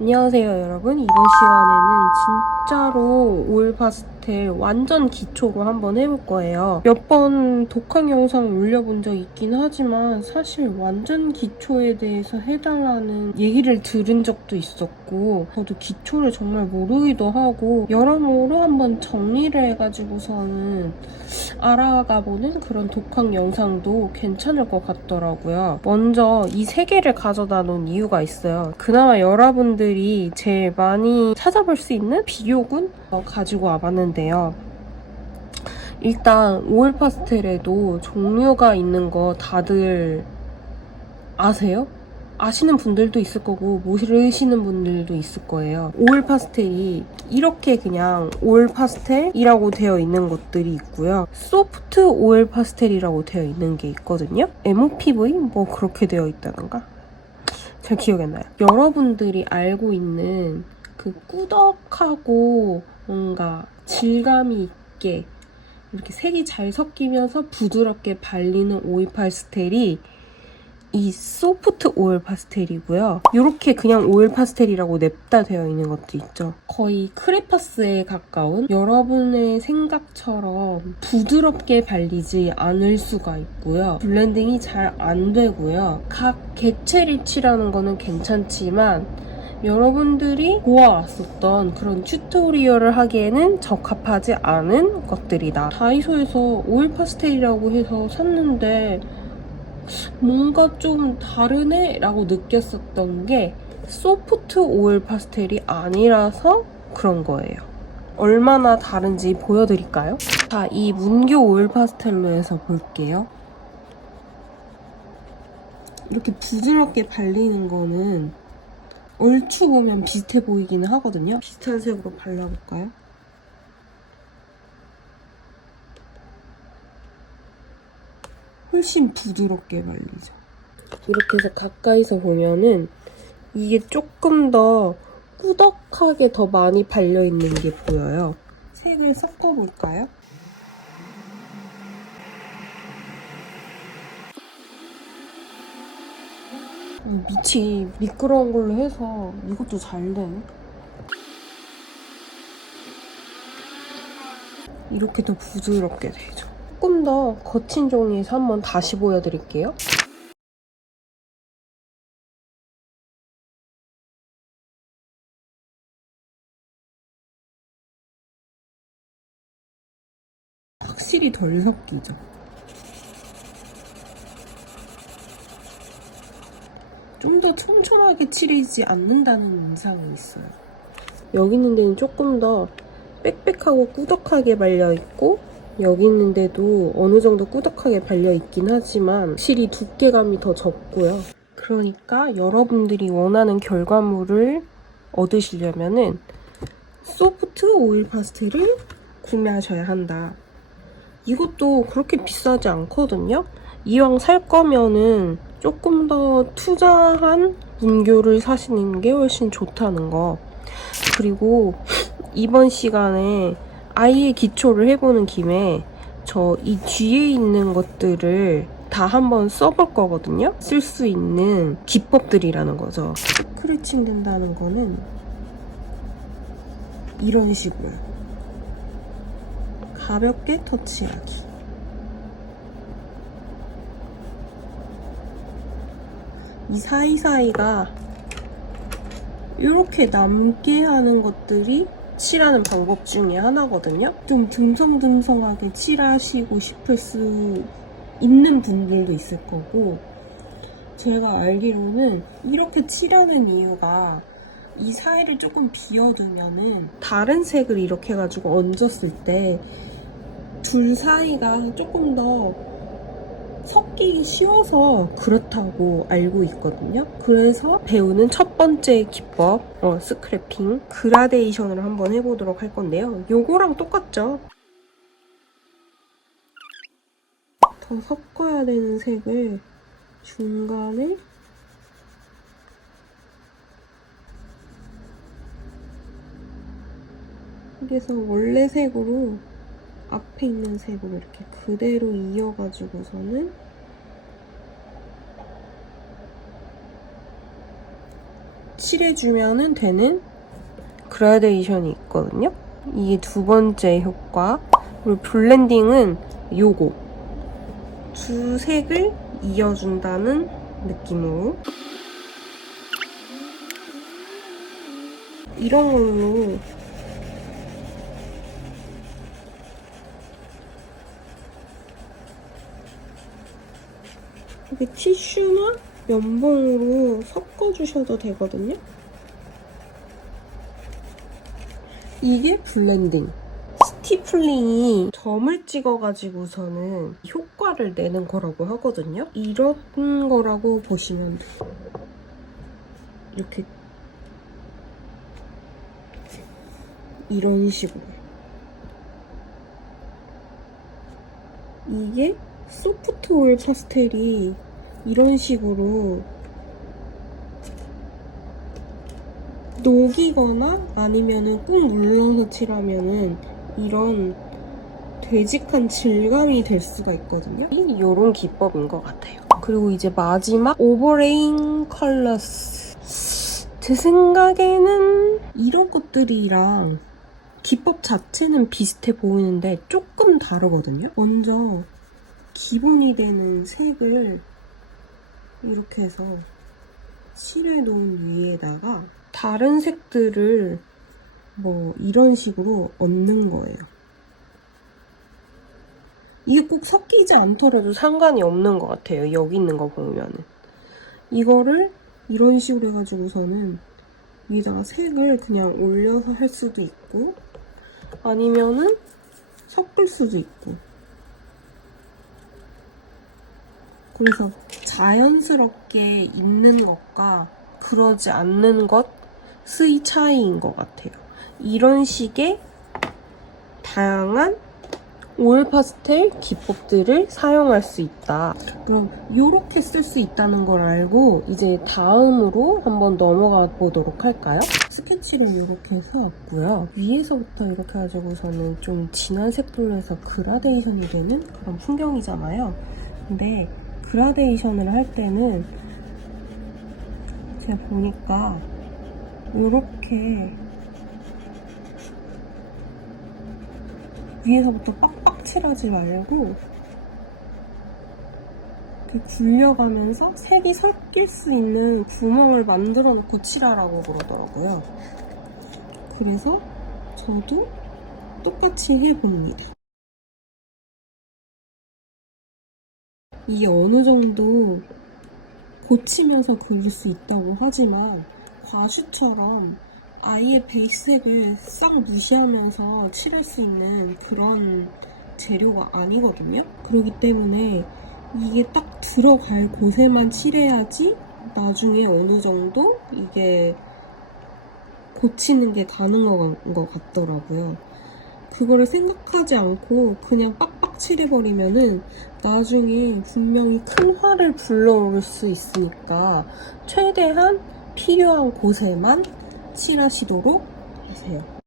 안녕하세요 여러분. 이번 시간에는 진짜로 오일 파스텔 완전 기초로 한번 해볼 거예요. 몇 번 독학 영상 올려본 적 있긴 하지만 사실 완전 기초에 대해서 해달라는 얘기를 들은 적도 있었고 저도 기초를 정말 모르기도 하고 여러모로 한번 정리를 해가지고서는 알아가보는 그런 독학 영상도 괜찮을 것 같더라고요. 먼저 이 세 개를 가져다 놓은 이유가 있어요. 그나마 여러분들이 제일 많이 찾아볼 수 있는 비교군 가지고 와봤는데요. 일단 오일 파스텔에도 종류가 있는 거 다들 아세요? 아시는 분들도 있을 거고 모르시는 분들도 있을 거예요. 오일 파스텔이 이렇게 그냥 오일 파스텔이라고 되어 있는 것들이 있고요. 소프트 오일 파스텔이라고 되어 있는 게 있거든요. MOPV? 뭐 그렇게 되어 있다던가? 잘 기억이 안 나요. 여러분들이 알고 있는 그 꾸덕하고 뭔가 질감이 있게 이렇게 색이 잘 섞이면서 부드럽게 발리는 오일 파스텔이 이 소프트 오일 파스텔이고요. 이렇게 그냥 오일 파스텔이라고 냅다 되어 있는 것도 있죠. 거의 크레파스에 가까운 여러분의 생각처럼 부드럽게 발리지 않을 수가 있고요. 블렌딩이 잘 안 되고요. 각 개체를 칠하는 거는 괜찮지만 여러분들이 보아왔었던 그런 튜토리얼을 하기에는 적합하지 않은 것들이다. 다이소에서 오일 파스텔이라고 해서 샀는데 뭔가 좀 다르네? 라고 느꼈었던 게 소프트 오일 파스텔이 아니라서 그런 거예요. 얼마나 다른지 보여드릴까요? 자, 이 문교 오일 파스텔로 해서 볼게요. 이렇게 부드럽게 발리는 거는 얼추 보면 비슷해 보이기는 하거든요. 비슷한 색으로 발라볼까요? 훨씬 부드럽게 발리죠. 이렇게 해서 가까이서 보면은 이게 조금 더 꾸덕하게 더 많이 발려있는 게 보여요. 색을 섞어볼까요? 밑이 미끄러운 걸로 해서 이것도 잘 되네. 이렇게 더 부드럽게 되죠. 조금 더 거친 종이에서 한번 다시 보여드릴게요. 확실히 덜 섞이죠. 좀 더 촘촘하게 칠하지 않는다는 인상이 있어요. 여기 있는 데는 조금 더 빽빽하고 꾸덕하게 발려있고 여기 있는 데도 어느 정도 꾸덕하게 발려있긴 하지만 확실히 두께감이 더 적고요. 그러니까 여러분들이 원하는 결과물을 얻으시려면은 소프트 오일 파스텔을 구매하셔야 한다. 이것도 그렇게 비싸지 않거든요. 이왕 살 거면은 조금 더 투자한 문교를 사시는 게 훨씬 좋다는 거. 그리고 이번 시간에 아예 기초를 해보는 김에 저 이 뒤에 있는 것들을 다 한번 써볼 거거든요. 쓸 수 있는 기법들이라는 거죠. 스크래칭 된다는 거는 이런 식으로 가볍게 터치하기. 이 사이사이가 이렇게 남게 하는 것들이 칠하는 방법 중에 하나거든요. 좀 듬성듬성하게 칠하시고 싶을 수 있는 분들도 있을 거고 제가 알기로는 이렇게 칠하는 이유가 이 사이를 조금 비워두면은 다른 색을 이렇게 해가지고 얹었을 때 둘 사이가 조금 더 섞이기 쉬워서 그렇다고 알고 있거든요. 그래서 배우는 첫 번째 기법, 스크래핑, 그라데이션을 한번 해보도록 할 건데요. 요거랑 똑같죠? 더 섞어야 되는 색을 중간에 그래서 원래 색으로 앞에 있는 색으로 이렇게 그대로 이어가지고서는 칠해주면 되는 그라데이션이 있거든요. 이게 두 번째 효과. 그리고 블렌딩은 요거. 두 색을 이어준다는 느낌으로. 이런 걸로 이렇게 티슈나 면봉으로 섞어주셔도 되거든요. 이게 블렌딩. 스티플링이 점을 찍어가지고서는 효과를 내는 거라고 하거든요. 이런 거라고 보시면 돼요. 이렇게 이런 식으로. 이게 소프트 오일 파스텔이 이런 식으로 녹이거나 아니면은 꾹 눌러서 칠하면은 이런 되직한 질감이 될 수가 있거든요. 이런 기법인 것 같아요. 그리고 이제 마지막 오버레인 컬러스. 제 생각에는 이런 것들이랑 기법 자체는 비슷해 보이는데 조금 다르거든요. 먼저 기본이 되는 색을 이렇게 해서 칠해 놓은 위에다가 다른 색들을 뭐 이런 식으로 얹는 거예요. 이게 꼭 섞이지 않더라도 상관이 없는 것 같아요. 여기 있는 거 보면은. 이거를 이런 식으로 해가지고서는 위에다가 색을 그냥 올려서 할 수도 있고 아니면은 섞을 수도 있고. 그래서 자연스럽게 있는 것과 그러지 않는 것의 차이인 것 같아요. 이런 식의 다양한 오일 파스텔 기법들을 사용할 수 있다. 그럼 이렇게 쓸 수 있다는 걸 알고 이제 다음으로 한번 넘어가 보도록 할까요? 스케치를 이렇게 해서 왔고요. 위에서부터 이렇게 해가지고서는 좀 진한 색들로 해서 그라데이션이 되는 그런 풍경이잖아요. 근데 그라데이션을 할 때는 제가 보니까 이렇게 위에서부터 빡빡 칠하지 말고 이렇게 굴려가면서 색이 섞일 수 있는 구멍을 만들어 놓고 칠하라고 그러더라고요. 그래서 저도 똑같이 해봅니다. 이게 어느 정도 고치면서 그릴 수 있다고 하지만 과슈처럼 아예 베이스색을 싹 무시하면서 칠할 수 있는 그런 재료가 아니거든요. 그렇기 때문에 이게 딱 들어갈 곳에만 칠해야지 나중에 어느 정도 이게 고치는 게 가능한 것 같더라고요. 그거를 생각하지 않고 그냥 빡빡 칠해버리면은 나중에 분명히 큰 화를 불러올 수 있으니까 최대한 필요한 곳에만 칠하시도록 하세요.